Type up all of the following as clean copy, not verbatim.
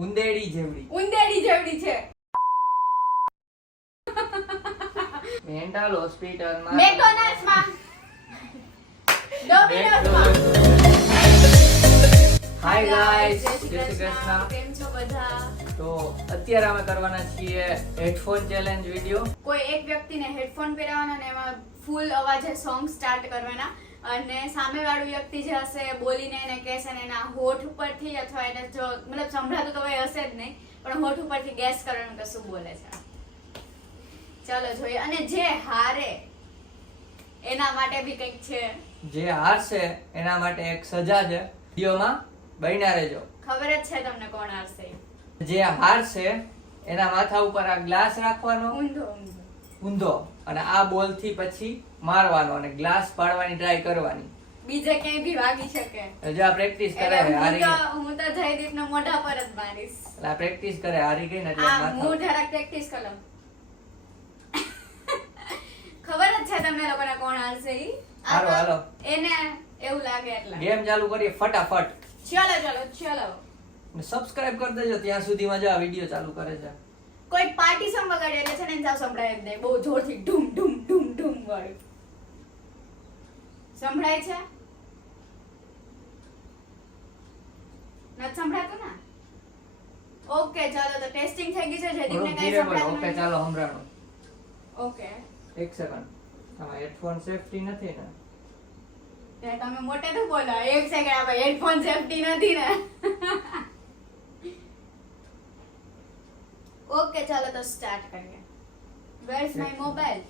ઉંદેડી જેવડી છે. મેન્ટલ હોસ્પિટલમાં મેકડોનાલ્ડ્સમાં, ડોમિનોઝમાં. Hi guys, જય શ્રી કૃષ્ણ. કેમ છો બધા? તો અત્યારે અમે કરવાના છીએ હેડફોન ચેલેન્જ વિડિયો. કોઈ એક વ્યક્તિને હેડફોન પહેરાવવાના અને એમાં ફૂલ અવાજે સોંગ સ્ટાર્ટ કરવાના અને સામેવાળું વ્યક્તિ જે હશે બોલીને એને કહેશે ને એના હોઠ ઉપરથી અથવા એને જો મતલબ સંભળાતું તો હોય હશે જ નહીં પણ હોઠ ઉપરથી ગેસ કરવાનું કે શું બોલે છે. ચાલો જોઈએ. અને જે હારે એના માટે બી કંઈક છે. જે હારશે એના માટે એક સજા છે. વિડિયોમાં બન્યા રહેજો. ખબર જ છે તમને કોણ હારશે. જે હારશે એના માથા ઉપર આ ગ્લાસ રાખવાનો ઊંધો ઊંધો અને આ બોલ થી પછી મારવાનો અને ગ્લાસ પાડવાની ટ્રાય કરવાની. બીજે ક્યાંય બી વાગી શકે. જો આ પ્રેક્ટિસ કરે એટલે હારી ગઈ. હું તો જયદીપના મોઢા પર જ મારીશ. એટલે આ પ્રેક્ટિસ કરે હારી ગઈ ને એટલે આ માથા હું જરાક પ્રેક્ટિસ કરું. ખબર જ છે તમને લોકોને કોણ હારશે ઈ. હાલો, હાલો. એને એવું લાગે એટલે ગેમ ચાલુ કરીએ ફટાફટ. ચલો સબસ્ક્રાઇબ કરી દેજો ત્યાં સુધીમાં જો આ વિડિયો ચાલુ કરે છે. કોઈ પાર્ટી સોંગ વગાડે એટલે છે ને એને સાવ સંભળાય જ નહીં. બહુ જોરથી ઢૂમ ઢૂમ ઢૂમ ઢૂમ વાળું સંભળાય છે. નથી સંભળાતું ને? ઓકે ચાલો તો ટેસ્ટિંગ થઈ ગઈ છે. જયદીપને થોડુંક કઈ ધીરે બોલો. સંભળાતું ઓકે નથી. ચાલો સંભળાણું. ઓકે એક સેકન્ડ. આમાં હેડફોન સેફટી નથી ને? તે તમે મોટે તો બોલો. એક સેકન્ડ આપણે હેડફોન સેફટી નથી ને. ઓકે ચાલો તો સ્ટાર્ટ કરીએ. Where is my mobile?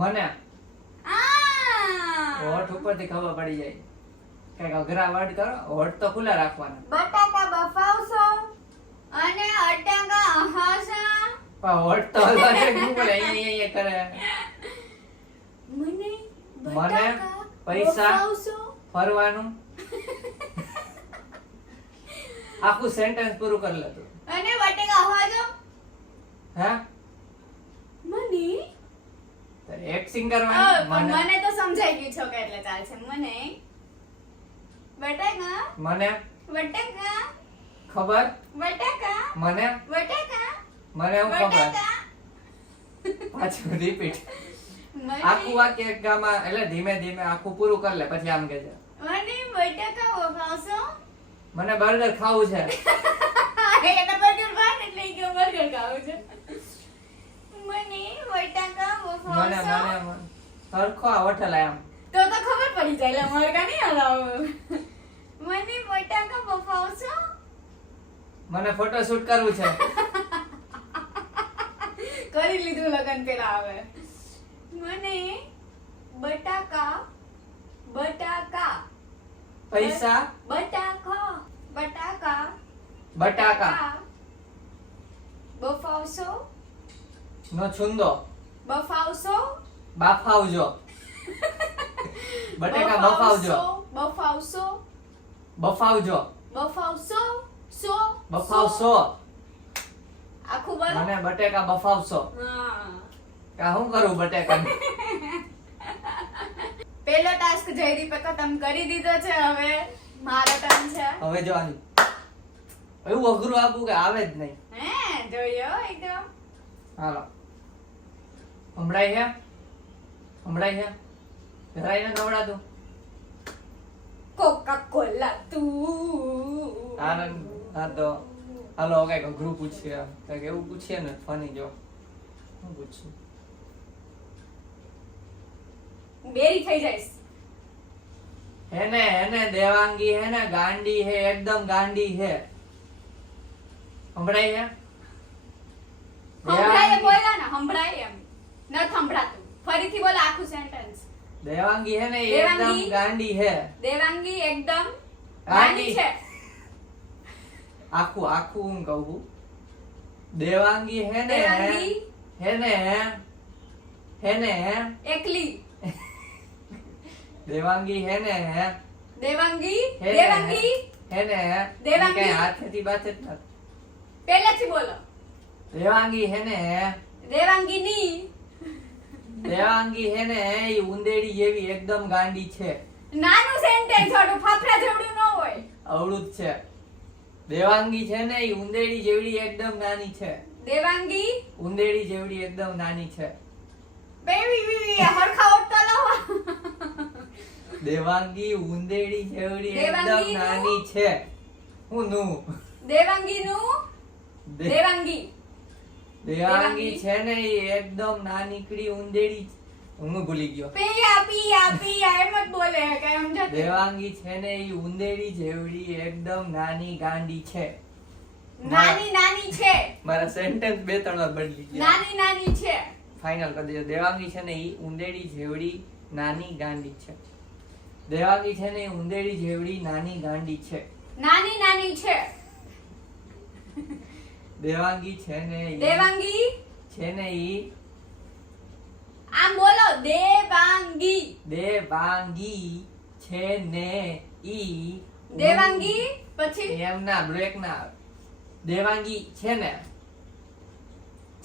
મને આ હોઠ ઉપરથી ખબર પડી જાય. કઈક અઘરા વર્ડ કરો. હોઠ તો ખુલ્લા રાખવાના. બટાકા બફાવશો અને અટાકા અહાસા. પણ હોઠ તો હલવા દે. શું બોલે? અહીંયા કરે. મને મને બટાકા પૈસા બફાવશો ફરવાનું. આખું સેન્ટેન્સ પૂરું કરી લે તું. અને બટાકા અહાજો. હે? મને એક્ટિંગ કરવાની. પણ મને તો સમજાઈ ગયું છો કે એટલે ચાલશે. મને બટાકા મને બટાકા ખબર. બટાકા મને બટાકા મને હું ખબર. બટાકા. પાછું રિપીટ. મને આખું વાક્ય એક ગામાં એટલે ધીમે ધીમે આખું પૂરું કરી લે પછી આમ કહેજે. મને બટાકા બફાવશો. મને બર્ગર ખાવું છે. એને બર્ગર ભાવે એટલે ઈ કે બર્ગર ખાવું છે. મને બટાકા મને બફાવશો. મને સરખો આ હોઠલ આમ. તો ખબર પડી જાય. એટલે મારે કા નહીં હલાવો. મને બટાકા બફાવશો. મને ફોટો શૂટ કરવું છે. કરી લીધું લગન પેલા આવે. મને બટાકા બટાકા પૈસા બટાકા બટાકા બફાવશો. નો છુંદો બફાવશો. બાફાવજો. બટાકા બફાવજો. બફાવશો. બફાવજો. બફાવશો. બફાવશો. આખું બોલો. મને બટાકા બફાવશો. હા. કા હું કરું બટાકા? પેલો ટાસ્ક જયદીપે ખતમ કરી દીધો છે. હવે મારો ટર્ન છે. હવે જો આની એવું અઘરું આપું કે આવે જ નહીં. હે જોયો એકદમ. હાલો. હમણાં છે જરાય ન ગવડાતું. કોકા કોલા તું. હા તો હાલો કઈક અઘરું પૂછીએ. કઈક એવું પૂછીએ ને ફની. જો શું પૂછ્યું? બેરી થઈ જઈશ. હેને દેવાંગી હે ને ગાંડી હે એકદમ ગાંડી હે. હમણાં સંભળાય બોલા ને સંભળાય એમ ન સંભળાતું. ફરીથી બોલો આખું સેન્ટેન્સ. દેવાંગી હે ને દેવાંગી. એકદમ ગાંડી હે. દેવાંગી એકદમ ગાંડી. ગાંડી છે. આખું હું કહું છું. દેવાંગી હે ને દેવાંગી હેને એકલી. દેવાંગી હેને દેવાંગી હેને દેવાંગી હેને દેવાંગી. કઈ હાથેથી બાત જ નથી. પહેલેથી બોલો. દેવાંગી હેને દેવાંગીની દેવાંગી હેને ઈ ઉંદેડી જેવી એકદમ ગાંડી છે. નાનું સેન્ટેન્સ હતું, ફાફડા જેવડું ન હોય. અવળું જ છે. દેવાંગી છે ને એ ઉંદેડી જેવડી એકદમ નાની છે. દેવાંગી ઉંદેડી જેવડી એકદમ નાની છે. બેબી હરખા ઓટ તો લાવો. દેવાંગી ઉંદેડી જેવડી એકદમ દેવાંગીનું? નાની છે. હું નું દેવાંગીનું દેવાંગી દેવાંગી છે ને એ એકદમ નાનીકડી ઉંદેડી હું ભૂલી ગયો. પિયા એમ જ બોલે કે સમજો. દેવાંગી છે ને એ ઉંદેડી જેવડી એકદમ નાની ગાંડી છે. નાની છે. મારા સેન્ટેન્સ બે ત્રણ વાર બદલી ગયા. નાની છે. ફાઇનલ કરી દેજો. દેવાંગી છે ને એ ઉંદેડી જેવડી નાની ગાંડી છે. દેવાંગી છે ને એ ઉંદેડી જેવડી નાની ગાંડી છે. નાની છે. દેવાંગી છે ને દેવાંગી છે ને ઈ આમ બોલો. દેવાંગી છે ને ઈ દેવાંગી પછી એમ ના બ્રેક ના આવે. દેવાંગી છે ને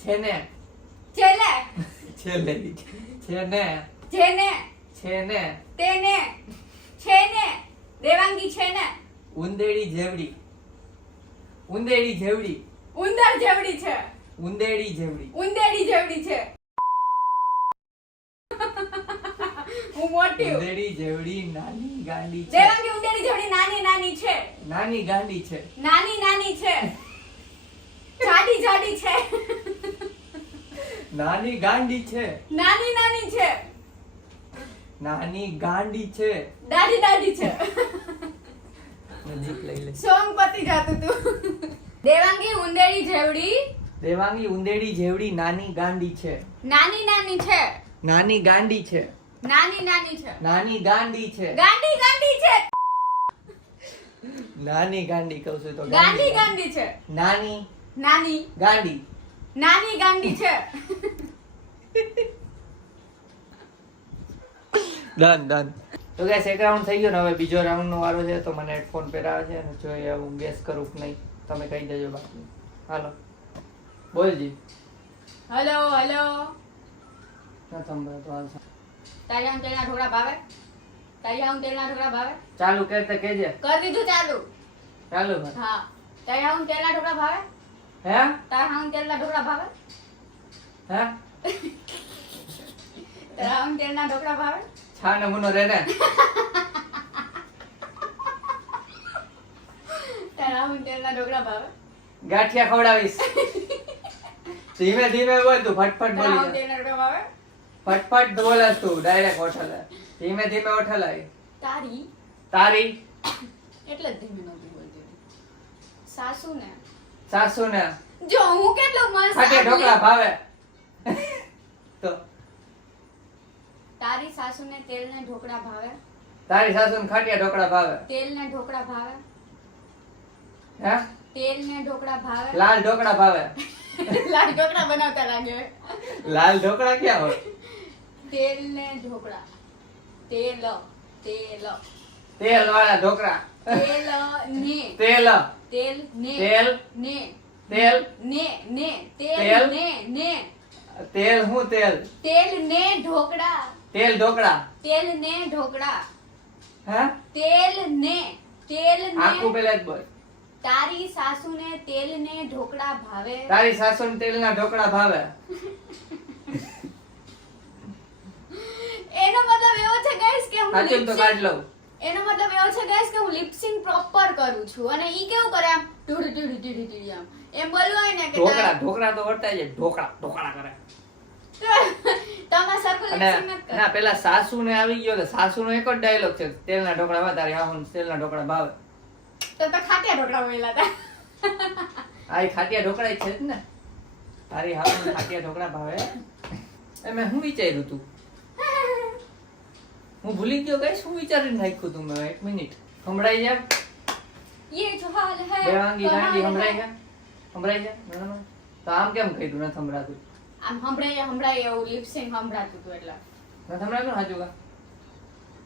છેલે છેલ્લે જેને છે ને તેને છે ને દેવાંગી છે ને ઉંદેડી જેવડી ઉંદર જેવડી છે. ઉંદેડી જેવડી ઉંદેડી જેવડી છે. હું મોટી હું. ઉંદેડી જેવડી નાની ગાંડી છે. દેવાંગી ઉંદેડી જેવડી નાની છે. નાની ગાંડી છે. નાની છે. જાડી છે. નાની ગાંડી છે. નાની છે. નાની ગાંડી છે. દાદી છે. નજીક લઈ લે. સોંગ પતી જાતું તું. દેવાંગી ઉંદેડી જેવડી દેવાંગી ઉંદેડી જેવડી નાની ગાંડી છે. નાની છે. નાની ગાંડી છે. નાની છે. નાની ગાંડી છે. ગાંડી છે. નાની ગાંડી કહું છું તો ગાંડી છે. નાની ગાંડી છે. ડન તો ગાઈસ એક રાઉન્ડ થઈ ગયો ને હવે બીજો રાઉન્ડ નો વારો છે તો મને હેડફોન પહેરાવે છે અને જોઈએ હું ગેસ કરું કે નહીં તમે કહી દેજો બાકી હાલો બોલજી હેલો ના સંભળાતો હાલ તારી આમ તેલના ઢોકળા ભાવે ચાલુ કરતે કેજે કરી દીધું ચાલુ ભાઈ હા તારી આમ તેલના ઢોકળા ભાવે હે તારા આમ તેલના ઢોકળા ભાવે હે તારા આમ તેલના ઢોકળા ભાવે છા નમૂનો રે ને તારા આમ તેલના ઢોકળા ભાવે ગાંઠિયા ખવડાવીશ ધીમે ધીમે બોલ તું ફટફટ તારા આમ બોલી જા. તેલના ઢોકળા ભાવે ફટફટ બોલે તું ડાયરેક્ટ ઓઠલે ધીમે ધીમે ઓઠલાય તારી તારી એટલે જ ધીમે નહોતી બોલતી સાસુને જો હું કેટલો મસ્ત ખાટી ઢોકળા ભાવે તો તારી સાસુને તેલને ઢોકળા ભાવે તારી સાસુને ખાટિયા ઢોકળા ભાવે તેલને ઢોકળા ભાવે હે તેલને ઢોકળા ભાવે લાલ ઢોકળા ભાવે લાલ ઢોકળા બનાવતા લાગે લાલ ઢોકળા ક્યાં હોય તેલને ઢોકળા તેલ વાળા ઢોકળા તેલ તેલ તેલ તેલ ને તેલ ને તેલ? ને તેલ હું તેલ તેલ ને ઢોકળા તેલ ઢોકળા તેલ ને ઢોકળા હે તેલ ને આખું પેલા જ બોલ તારી સાસુને તેલ ને ઢોકળા ભાવે તારી સાસુને તેલના ઢોકળા ભાવે એનો મતલબ એવો છે ગાઈસ કે હું સાચું તો કાઢ લઉં એનો મતલબ એવો છે ગાઈસ કે હું લિપસિંગ પ્રોપર કરું છું અને ઈ કેવું કરે આમ ટીડી આમ એમ બોલવું હોય ને કે ઢોકળા તો વર્તાય છે ઢોકળા કરે તમે સરખું અને લિપસિંગ મત ના કરો પેલા સાસુ ને આવી ગયો એટલે સાસુ નો એક જ ડાયલોગ છે તેલના ઢોકળા ભાવે તારી હાહુ તેલના ઢોકળા ભાવે તો ખાટિયા ઢોકળા બોલ્યા હતા આ ઈ ખાટિયા ઢોકળા જ છે જ ને તારી હાહુ ખાટિયા ઢોકળા ભાવે એ મેં હું વિચાર્યું તું હું ભૂલી ગયો કઈ શું વિચારીને નાખ્યું તું મેં 1 મિનિટ સંભળાઈ જા ये जो हाल है દેવાંગી ગાંડી સંભળાઈ જા ના. તો આમ કેમ કહ્યું ન સંભળાતું આમ સંભળાય એવું લિપસિંગ સંભળાતું હતું એટલે ન સંભળાતું હાજુ કા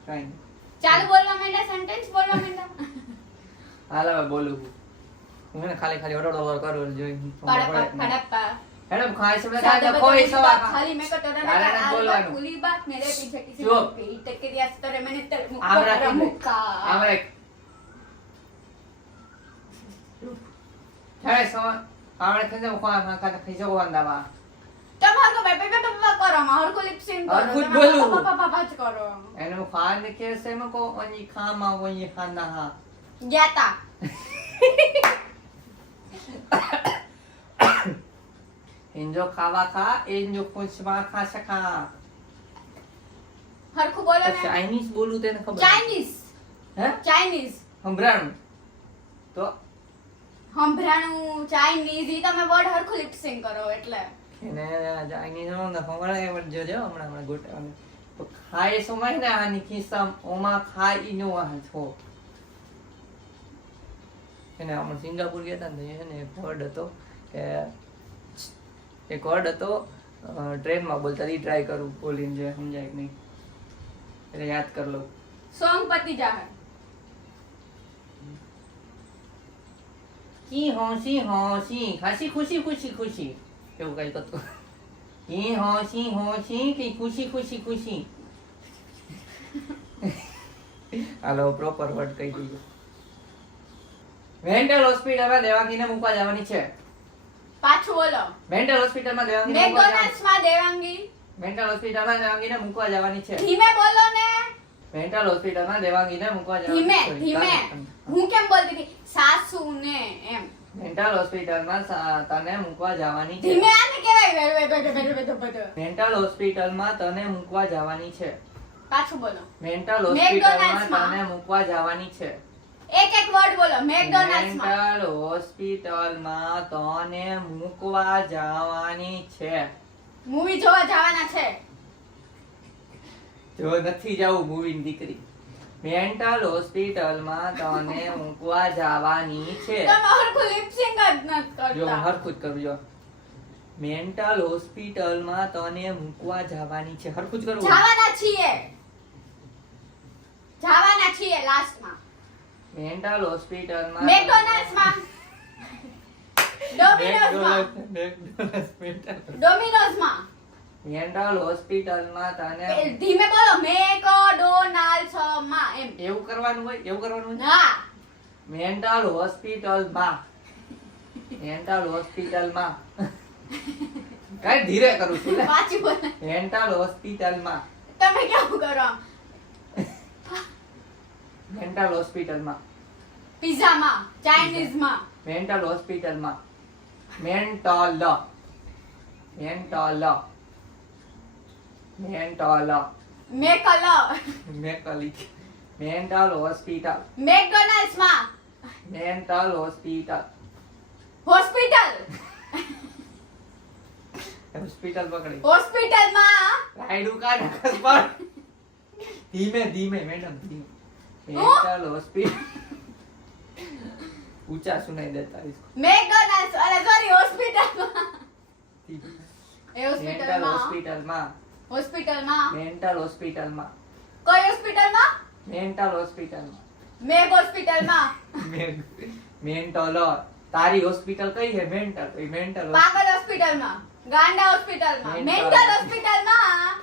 કાઈ નહીં ચાલુ બોલવા માંડ્યા સેન્ટેન્સ બોલવા માંડ્યા હાલ હવે બોલું હું એને ખાલી ઓડોડો કરું જોઈ પડપ્પા પડપ્પા मैडम ख्वाहिश में ज़्यादा था कोई बदतमीज सवाल बात खाली मेरे को तो तारे ने ना बोलવાનું पूरी बात मेरे पीछे किसी चुप. को पीट के दिया तो मैंने तेरे मुक्का આમ રાખી દે. मुक्का આમ રાખ હે સવા આપણે ખંજે મુખવા ખાતા ખીજો વાંદાવા તમારો તો બેબે બેબે કરો માર કો લિપસિંગ કરો હરખું જ તમારે બોલું. પાપા જ કરો એને મુખા ને કે સે મકો ઓની ખામા ઓની ખાના હા ગયા તા ઇન્જો ખાવા ખા ઇન્જો ખુશવા ખા સકા હરખું બોલો ને ચાઇનીઝ બોલું તેને ખબર ચાઇનીઝ હે ચાઇનીઝ સંભળાણું તો સંભળાણું ચાઇનીઝ ઈ તમે વર્ડ હરખું લિપસિંગ કરો એટલે એને ચાઇનીઝ નો સંભળાય એમ જોજો હમણાં ગોટાવાનું તો ખાય સમય ને આની ખિસ્સા ઓમાં ખાઈ નો આ છો એને આપણે સિંગાપુર ગયા હતા ને એને એક વર્ડ હતો કે એક વર્ડ હતો ટ્રેનમાં બોલતા ઈ ટ્રાય કરું બોલીને જે સમજાય કે નહીં એટલે યાદ કર લઉં સોંગ પતી જાહે સી હોસી ખાસી ખુશી ખુશી ખુશી એવું કઈ હતું સી હોસી કે ખુશી ખુશી ખુશી હાલો પ્રોપર વર્ડ કહી દીધો મેન્ટલ હોસ્પિટલમાં દેવાંગીને મૂકવા જવાની છે પાછું બોલો મેન્ટલ હોસ્પિટલમાં દેવાંગીને મૂકવા મેકડોનાલ્ડ્સ માં દેવાંગી મેન્ટલ હોસ્પિટલમાં દેવાંગીને મૂકવા જવાની છે ધીમે બોલો ને મેન્ટલ હોસ્પિટલમાં દેવાંગીને મૂકવા જવાની ધીમે છે ધીમે હું કેમ બોલતી હતી સાસુ ને એમ મેન્ટલ હોસ્પિટલમાં તને મૂકવા જવાની છે ધીમે આને કેવાય બેઠો મેન્ટલ હોસ્પિટલમાં તને મૂકવા જવાની છે પાછું બોલો મેન્ટલ હોસ્પિટલમાં મેકડોનાલ્ડ્સમાં. તને મૂકવા જવાની છે એક એક વર્ડ બોલો મેકડોનાલ્ડ્સ માં મેન્ટલ હોસ્પિટલમાં તને મૂકવા જવાની છે મૂવી જોવા જવાના છે જો નથી જવું મૂવી ની દીકરી મેન્ટલ હોસ્પિટલમાં તને મૂકવા જવાની છે તમે હરખું લિપસિંગ જ નથી જો હું કરતા હરખું જ કરું જો મેન્ટલ હોસ્પિટલમાં તને મૂકવા જવાની છે હરખું જ કરવું જવાના છીએ લાસ્ટમાં મેન્ટલ હોસ્પિટલમાં મેકડોનાલ્ડ્સ માં ડોમિનોઝ માં ડોમિનોઝ માં મેન્ટલ હોસ્પિટલમાં તને ધીમે બોલો મેકડોનાલ્ડ્સ માં એમ એવું કરવાનું હોય હા મેન્ટલ હોસ્પિટલમાં કઈ ધીરે કરું છું લે પાછી બોલો મેન્ટલ હોસ્પિટલમાં તમે કેવું કરો મેન્ટલ હોસ્પિટલમાં પિઝા માં ચાઇનીઝ માં મેન્ટલ હોસ્પિટલમાં મેન્ટલ મેકલ મેકલી મેન્ટલ હોસ્પિટલ મેકડોનાલ્ડ્સ માં મેન્ટલ હોસ્પિટલ હોસ્પિટલ પકડી હોસ્પિટલ માં રાયડું કા નખસ પર ધીમે મેડમ ધીમે મેન્ટલ હોસ્પિટલ ઊંચા સુનાઈ દેતા इसको મેકડોનાલ્ડ્સ અરે સોરી હોસ્પિટલ માં એ મેન્ટલ હોસ્પિટલ માં હોસ્પિટલમાં હોસ્પિટલ માં મેન્ટલ હોસ્પિટલમાં કઈ હોસ્પિટલ માં મેન્ટલ હોસ્પિટલમાં મેક હોસ્પિટલ માં મેન્ટલ તારી હોસ્પિટલ કઈ છે મેન્ટલ પાગલ હોસ્પિટલ માં ગાંડા હોસ્પિટલ માં Mental. મેન્ટલ હોસ્પિટલ માં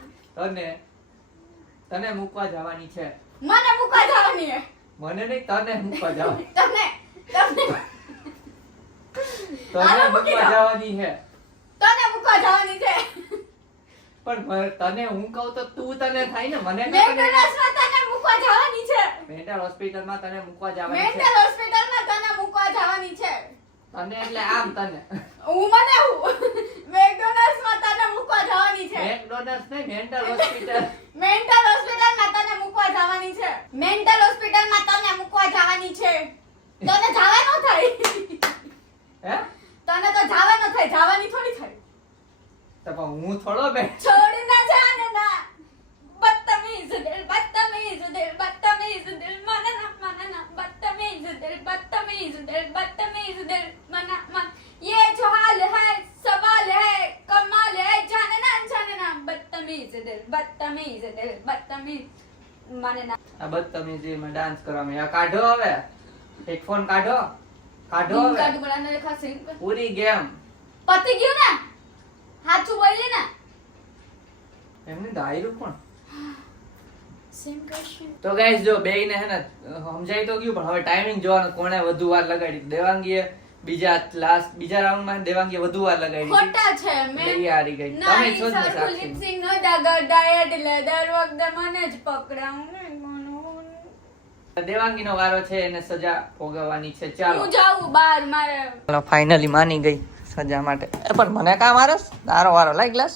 તને મૂકવા જવાની છે મને મૂકવા જવાની છે મને નહીં તને મૂકવા જવાની તમને તને હાલો, મૂકી મૂકવા દો. જવાની છે તને મૂકવા જવાની છે પણ તને હું કહું તો તું તને થાય ને મને નહીં તને મેકડોનાલ્ડ્સ માં તને મૂકવા જવાની છે મેન્ટલ હોસ્પિટલમાં તને મૂકવા જવાની છે મેન્ટલ હોસ્પિટલ માં તને મૂકવા જવાની છે તને એટલે આમ તને મેકડોનાલ્ડ્સ માં તને મૂકવા જવાની છે મેકડોનલ્ડ્સ નહીં મેન્ટલ હોસ્પિટલ મેન્ટલ હોસ્પિટલ માં તને મૂકવા જવાની છે મેન્ટલ હોસ્પિટલ માં તને મૂકવા જવાની છે તને જવા ન થાય હે તને તો જવા ન થાય જવાની થોડી થાય તો પણ હું થોડો બે છોડ ના જાને ના બદતમીઝ દિલ બદતમીઝ દિલ મના બદતમીઝ દિલ મના ये जो हाल है सवाल है कमाल है जानना बदतमीज दिल बदतमीज माने ना આ બદતમીજીમાં ડાન્સ કરવામાં આ કાઢો હવે હેડફોન કાઢો હવે કાઢ બોલાને લેખા સિંગ પૂરી ગેમ પતી ગયું ને સાચું બોલી ને એમને ડાયરું કોણ સેમ ક્વેશ્ચન. તો ગાઈસ જો બેયને હે ને સમજાઈ તો ગયું પણ હવે ટાઈમિંગ જોવાનું કોણે વધુ વાર લગાડી. દેવાંગીએ બીજા રાઉન્ડમાં દેવાંગીએ વધુ વાર લગાડી ખોટા છે મેં લઈ હારી ગઈ. ના તમે ઈ છો જ ને સરખું સાક્ષી. lip sync નહોતા કરતા એટલે દર વખતે મને જ પકડાવું ને મને. દેવાંગીનો વારો છે એને સજા ભોગવવાની છે. ચાલો હું જાઉં બહાર મારે. ચાલો ફાઇનલી માની ગઈ સજા માટે. પણ મને કામ મારસ તારો વારો લાઈ ગ્લાસ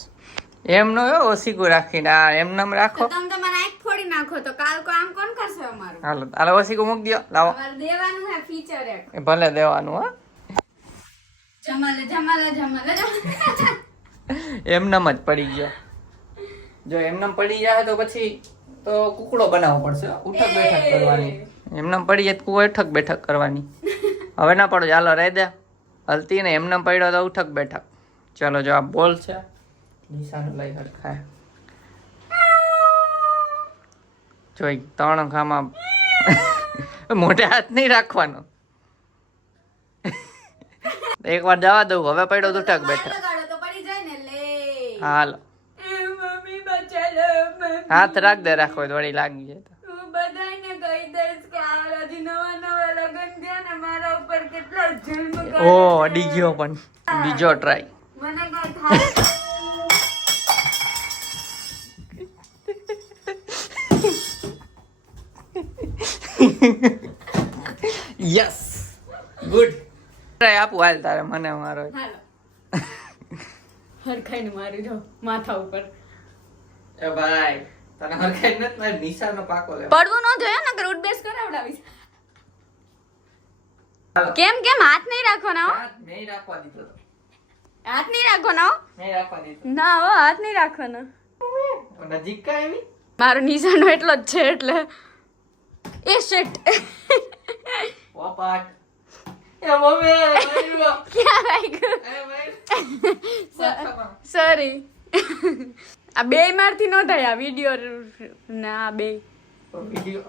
એમ નો ઓસીકું રાખીને આ એમ નામ રાખો. તો તમે તમારા આંખ ફોડી નાખો તો કાલ આમ કોણ કરશે અમારું? હાલો હાલો ઓસીકું મૂક દો. લાવો અમારે દેવાનું હે ફીચર એક. એ ભલે દેવાનું હા. જમાલે જમાલે જમાલે જમાલે. એમનામ જ પડી ગયો. જો એમનામ પડી જાય તો પછી તો કુકડો બનાવવો પડશે. ઉઠક બેઠક કરવાની. એમનામ પડી જાય તો ઉઠક બેઠક કરવાની. હવે ના પડો ચાલો રહી દે હલતી ને એમનામ પડ્યો તો ઉઠક બેઠક. ચાલો જો આ બોલ છે નિશાન લઈ હરખાય. જોઈ 3 ખામાં મોઢે હાથ નહીં રાખવાનો. એકવાર જવા દઉં હવે પડ્યો તો ઉઠક બેઠક. લગાડો તો પડી જાય ને લે. હાલો એ મમ્મી બચાલો મમ્મી. હાથ રાખ દે રાખો વળી લાગી જાય તો. હું બધાયને કહી દઈશ કે આ હજી નવા લગન થયા ને મારા ઉપર કેટલા જન્મ કરે ઓ છે. અડી ગયો પણ બીજો ટ્રાય. મને કઈ થાય યસ ગુડ ટ્રાય આપું હાલ તારે મને મારો. હાલો હરખાઈને મારી દો માથા ઉપર. એ ભાઈ તને હરખાઈ નથી મારી નિશાનો પાકો લે. પડવું ન જોઈએ ને રૂટ બેસ કરાવડાવીશ. કેમ કેમ હાથ નહીં રાખવાનો? મેં રાખવા દીધો તો. હાથ નહીં રાખવાનો? મેં રાખવા દીધો. ના હો હાથ નહીં રાખવાનો. નજીક કા આવી મારો નિશાનો એટલો જ છે એટલે એ શિટ. પોપાટ એ મમ્મી માર્યો. ક્યાં વાગ્યું? એ ભાઈ સોરી. આ બે મારથી ન થાય આ વિડિયો ના બે. વિડિયો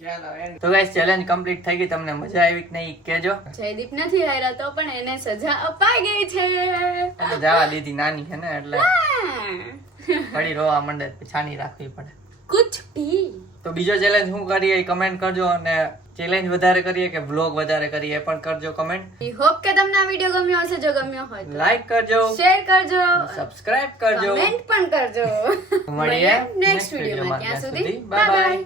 ચાલો એન્ડ. તો ગાઈસ ચેલેન્જ કમ્પ્લીટ થઈ ગઈ. તમને મજા આવી કે નહીં કહેજો. જયદીપ નથી હાર્યા તો પણ એને સજા અપાઈ ગઈ છે. એટલે જવા દીધી નાની છે ને એટલે ફરી રોવા માંડે છાની રાખવી પડે. કુછ ભી. તો બીજો ચેલેન્જ શું કરીએ એ કમેન્ટ કરજો અને ચેલેન્જ વધારે કરીએ કે વ્લોગ વધારે કરીએ એ પણ કરજો કમેન્ટ. વી હોપ કે તમને આ વિડિયો ગમ્યો હશે. જો ગમ્યો હોય તો લાઈક કરજો, શેર કરજો, સબસ્ક્રાઇબ કરજો. કમેન્ટ પણ કરજો. મળીએ નેક્સ્ટ વિડિયોમાં. ત્યાં સુધી બાય બાય.